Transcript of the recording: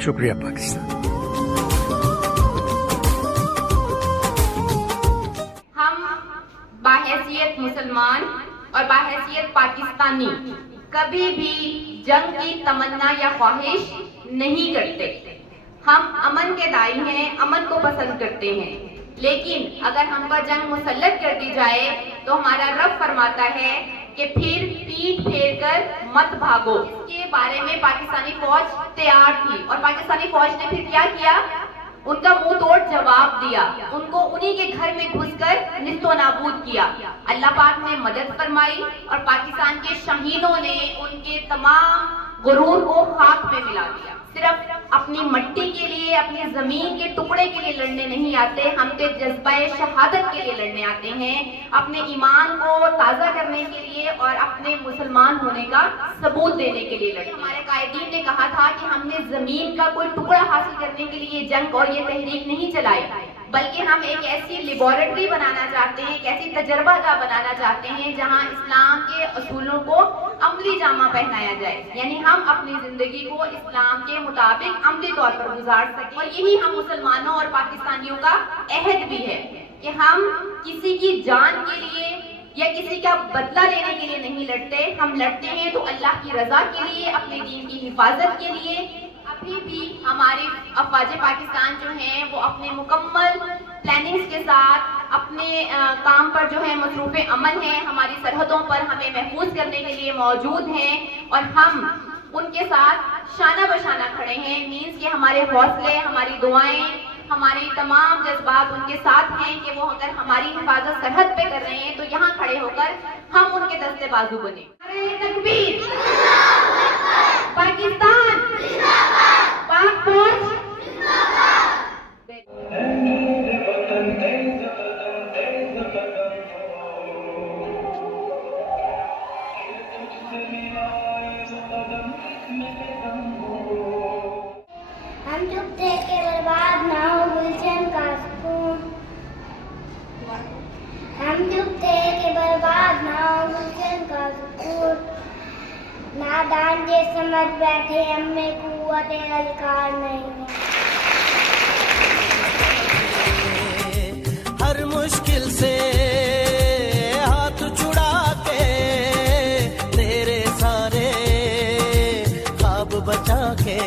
شکریہ پاکستان. ہم باحیثیت مسلمان اور باحیثیت پاکستانی کبھی بھی جنگ کی تمنا یا خواہش نہیں کرتے. ہم امن کے داعی ہیں، امن کو پسند کرتے ہیں، لیکن اگر ہم پر جنگ مسلط کر دی جائے تو ہمارا رب فرماتا ہے کہ پھر پیٹھ پھیر کر مت بھاگو. اس کے بارے میں پاکستانی فوج تیار تھی اور پاکستانی فوج نے پھر کیا کیا؟ ان کا منہ توڑ جواب دیا، ان کو انہی کے گھر میں گھس کر نیست و نابود کیا. اللہ پاک نے مدد فرمائی اور پاکستان کے شہینوں نے ان کے تمام غرور کو خاک میں ملا دیا. صرف اپنی مٹی کے لیے، اپنی زمین کے ٹکڑے کے لیے لڑنے نہیں آتے، ہم تو جذبہ شہادت کے لیے لڑنے آتے ہیں، اپنے ایمان کو تازہ کرنے کے لیے اور اپنے مسلمان ہونے کا ثبوت دینے کے لیے لڑتے. ہمارے قائدین نے کہا تھا کہ ہم نے زمین کا کوئی ٹکڑا حاصل کرنے کے لیے جنگ اور یہ تحریک نہیں چلائی، بلکہ ہم ایک ایسی لیبارٹری بنانا چاہتے ہیں، ایک ایسی تجربہ گاہ بنانا چاہتے ہیں جہاں اسلام کے اصولوں کو عملی جامہ پہنایا جائے. یعنی ہم اپنی زندگی کو اسلام کے مطابق عملی طور پر گزار سکیں. اور یہی ہم مسلمانوں اور پاکستانیوں کا عہد بھی ہے کہ ہم کسی کی جان کے لیے یا کسی کا بدلہ لینے کے لیے نہیں لڑتے. ہم لڑتے ہیں تو اللہ کی رضا کے لیے، اپنے دین کی حفاظت کے لیے. ابھی بھی ہماری افواج پاکستان جو ہیں وہ اپنے مکمل پلاننگز کے ساتھ اپنے کام پر جو ہے مصروف عمل ہیں، ہماری سرحدوں پر ہمیں محفوظ کرنے کے لیے موجود ہیں اور ہم ان کے ساتھ شانہ بشانہ کھڑے ہیں. مینس کہ ہمارے حوصلے، ہماری دعائیں، ہماری تمام جذبات ان کے ساتھ ہیں کہ وہ اگر ہماری حفاظت سرحد پہ کر رہے ہیں تو یہاں کھڑے ہو کر ہم ان کے دستے بازو بنیں. تکبیر! پاکستان! پاک فوج! ہم چپ تھے کہ برباد نہ ہو گلشن کا سکون. ہم چپ تھے کہ برباد نہ ہو گلشن کا سکون. نادان جے سمجھ بیٹھے ہم میں قوت اذکار نہیں ہے. ہر مشکل سے ہاتھ چھڑا کے تیرے سارے خواب بچا کے